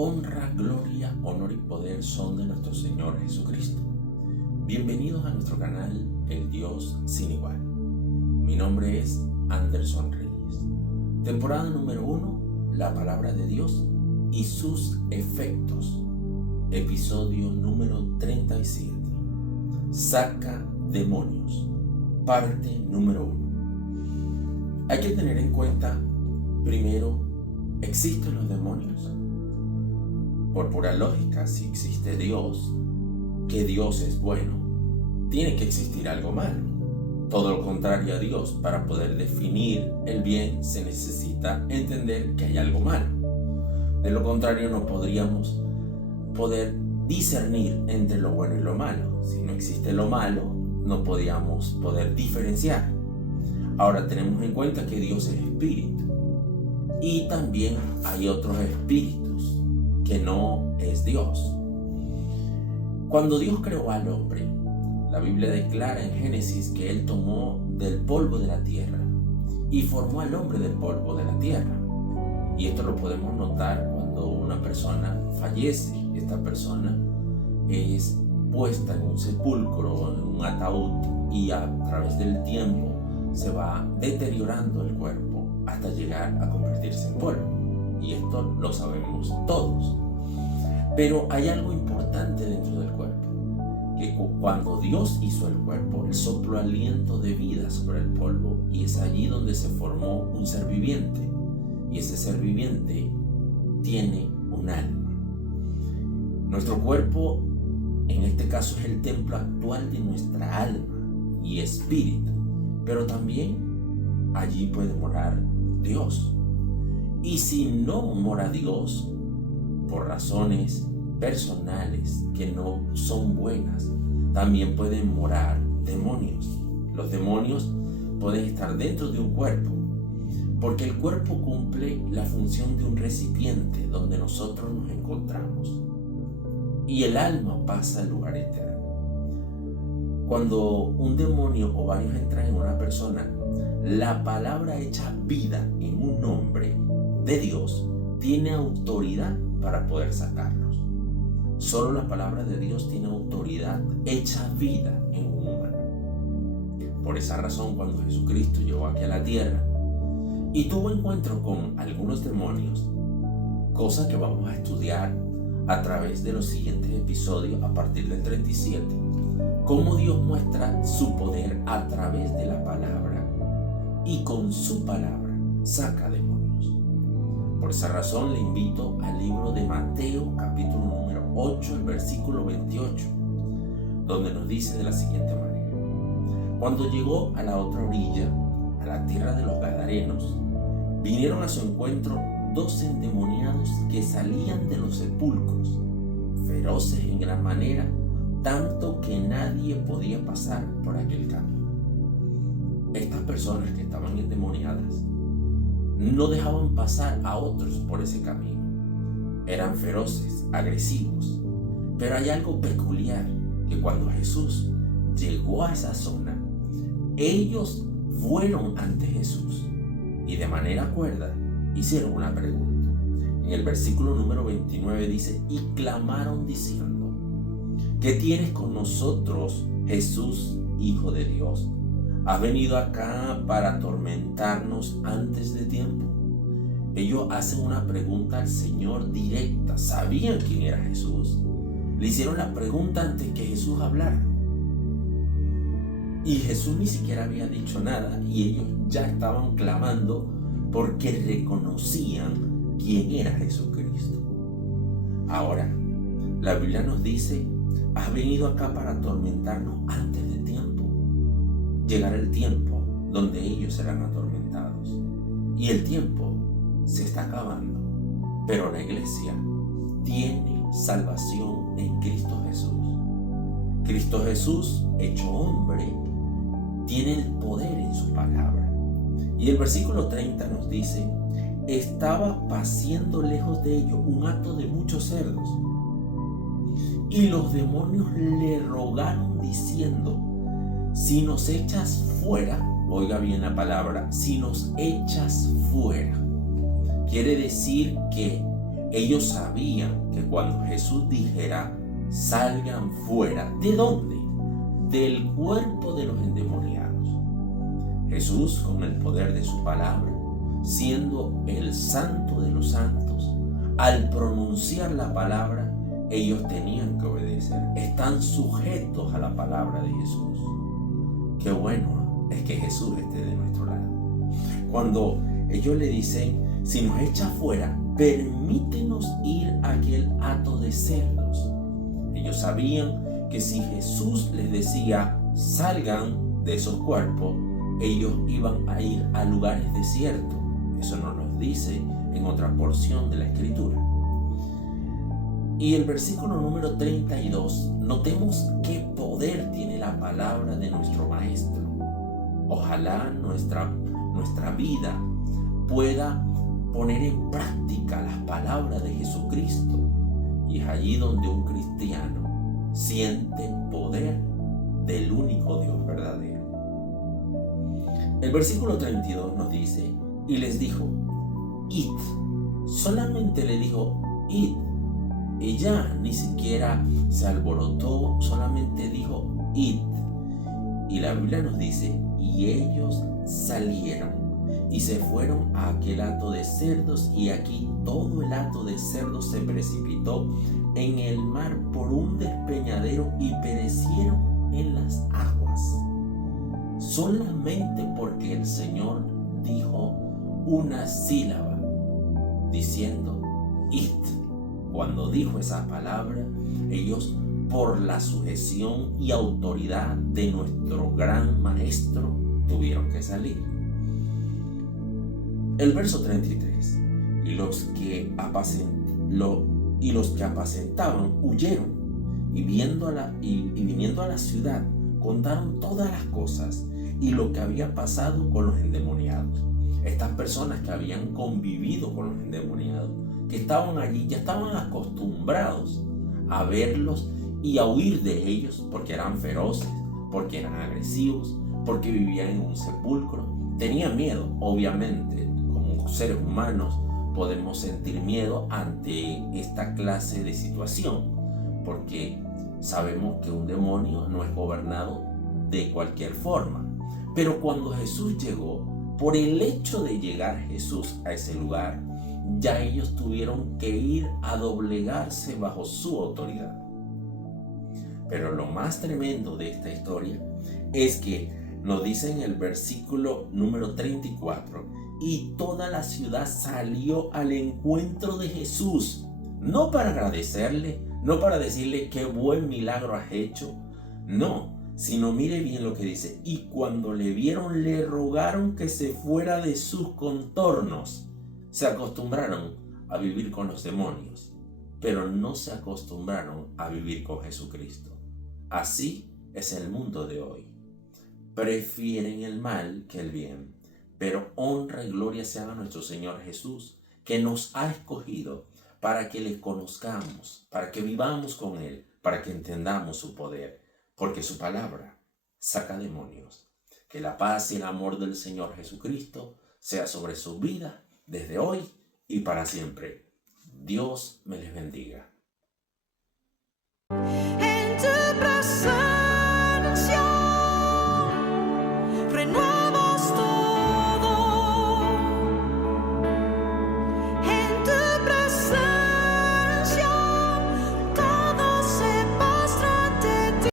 Honra, gloria, honor y poder son de nuestro Señor Jesucristo. Bienvenidos a nuestro canal El Dios Sin Igual. Mi nombre es Anderson Reyes. Temporada número 1, la palabra de Dios y sus efectos. Episodio número 37. Saca demonios. Parte número 1. Hay que tener en cuenta, primero, ¿existen los demonios? Por pura lógica, si existe Dios, que Dios es bueno, tiene que existir algo malo. Todo lo contrario a Dios, para poder definir el bien se necesita entender que hay algo malo. De lo contrario no podríamos poder discernir entre lo bueno y lo malo. Si no existe lo malo, no podríamos poder diferenciar. Ahora tenemos en cuenta que Dios es espíritu y también hay otros espíritus que no es Dios. Cuando Dios creó al hombre, la Biblia declara en Génesis que Él tomó del polvo de la tierra y formó al hombre del polvo de la tierra. Y esto lo podemos notar cuando una persona fallece. Esta persona es puesta en un sepulcro, en un ataúd, y a través del tiempo se va deteriorando el cuerpo hasta llegar a convertirse en polvo. Y esto lo sabemos todos. Pero hay algo importante dentro del cuerpo, que cuando Dios hizo el cuerpo, Él sopló aliento de vida sobre el polvo, y es allí donde se formó un ser viviente. Y ese ser viviente tiene un alma. Nuestro cuerpo, en este caso, es el templo actual de nuestra alma y espíritu, pero también allí puede morar Dios. Y si no mora Dios, por razones personales que no son buenas, también pueden morar demonios. Los demonios pueden estar dentro de un cuerpo, porque el cuerpo cumple la función de un recipiente donde nosotros nos encontramos, y el alma pasa al lugar eterno. Cuando un demonio o varios entran en una persona, la palabra hecha vida en un hombre de Dios tiene autoridad para poder sacarlos. Solo la palabra de Dios tiene autoridad hecha vida en un humano. Por esa razón, cuando Jesucristo llegó aquí a la tierra y tuvo encuentro con algunos demonios, cosa que vamos a estudiar a través de los siguientes episodios a partir del 37, cómo Dios muestra su poder a través de la palabra y con su palabra saca demonios. Por esa razón le invito al libro de Mateo, capítulo número 8, el versículo 28, donde nos dice de la siguiente manera: cuando llegó a la otra orilla, a la tierra de los Gadarenos, vinieron a su encuentro 2 endemoniados que salían de los sepulcros, feroces en gran manera, tanto que nadie podía pasar por aquel camino. Estas personas que estaban endemoniadas no dejaban pasar a otros por ese camino. Eran feroces, agresivos. Pero hay algo peculiar, que cuando Jesús llegó a esa zona, ellos fueron ante Jesús y de manera cuerda hicieron una pregunta. En el versículo número 29 dice: y clamaron diciendo: ¿qué tienes con nosotros, Jesús, Hijo de Dios? ¿Has venido acá para atormentarnos antes de tiempo? Ellos hacen una pregunta al Señor directa. Sabían quién era Jesús. Le hicieron la pregunta antes que Jesús hablara. Y Jesús ni siquiera había dicho nada y ellos ya estaban clamando porque reconocían quién era Jesucristo. Ahora, la Biblia nos dice: has venido acá para atormentarnos antes de tiempo. Llegará el tiempo donde ellos serán atormentados. Y el tiempo se está acabando. Pero la iglesia tiene salvación en Cristo Jesús. Cristo Jesús, hecho hombre, tiene el poder en su palabra. Y el versículo 30 nos dice: estaba paciendo lejos de ellos un hato de muchos cerdos. Y los demonios le rogaron diciendo: si nos echas fuera, oiga bien la palabra, si nos echas fuera, quiere decir que Ellos sabían que cuando Jesús dijera, salgan fuera, ¿de dónde? Del cuerpo de los endemoniados. Jesús, con el poder de su palabra, siendo el santo de los santos, al pronunciar la palabra, ellos tenían que obedecer. Están sujetos a la palabra de Jesús. Qué bueno es que Jesús esté de nuestro lado. Cuando ellos le dicen, si nos echa fuera, permítenos ir a aquel hato de cerdos. Ellos sabían que si Jesús les decía, salgan de esos cuerpos, ellos iban a ir a lugares desiertos. Eso nos lo dice en otra porción de la Escritura. Y el versículo número 32, notemos qué poder tiene la palabra de nuestro Maestro. Ojalá nuestra vida pueda poner en práctica las palabras de Jesucristo. Y es allí donde un cristiano siente poder del único Dios verdadero. El versículo 32 nos dice, y les dijo, id. Solamente le dijo, id. Ella ni siquiera se alborotó, solamente dijo, id. Y la Biblia nos dice, y ellos salieron y se fueron a aquel hato de cerdos, y aquí todo el hato de cerdos se precipitó en el mar por un despeñadero y perecieron en las aguas, solamente porque el Señor dijo una sílaba, diciendo, id. Cuando dijo esa palabra, ellos, por la sujeción y autoridad de nuestro gran Maestro, tuvieron que salir. El verso 33, y los que apacentaban huyeron, y viniendo a la ciudad, contaron todas las cosas y lo que había pasado con los endemoniados. Estas personas que habían convivido con los endemoniados, que estaban allí, ya estaban acostumbrados a verlos y a huir de ellos, porque eran feroces, porque eran agresivos, porque vivían en un sepulcro. Tenían miedo, obviamente. Como seres humanos podemos sentir miedo ante esta clase de situación, porque sabemos que un demonio no es gobernado de cualquier forma. Pero cuando Jesús llegó, por el hecho de llegar Jesús a ese lugar, ya ellos tuvieron que ir a doblegarse bajo su autoridad. Pero lo más tremendo de esta historia es que nos dice en el versículo número 34, y toda la ciudad salió al encuentro de Jesús, no para agradecerle, no para decirle qué buen milagro has hecho, no, sino mire bien lo que dice, y cuando le vieron le rogaron que se fuera de sus contornos. Se acostumbraron a vivir con los demonios, pero no se acostumbraron a vivir con Jesucristo. Así es el mundo de hoy. Prefieren el mal que el bien, pero honra y gloria sea a nuestro Señor Jesús, que nos ha escogido para que le conozcamos, para que vivamos con Él, para que entendamos su poder, porque su palabra saca demonios. Que la paz y el amor del Señor Jesucristo sea sobre su vida desde hoy y para siempre. Dios me les bendiga.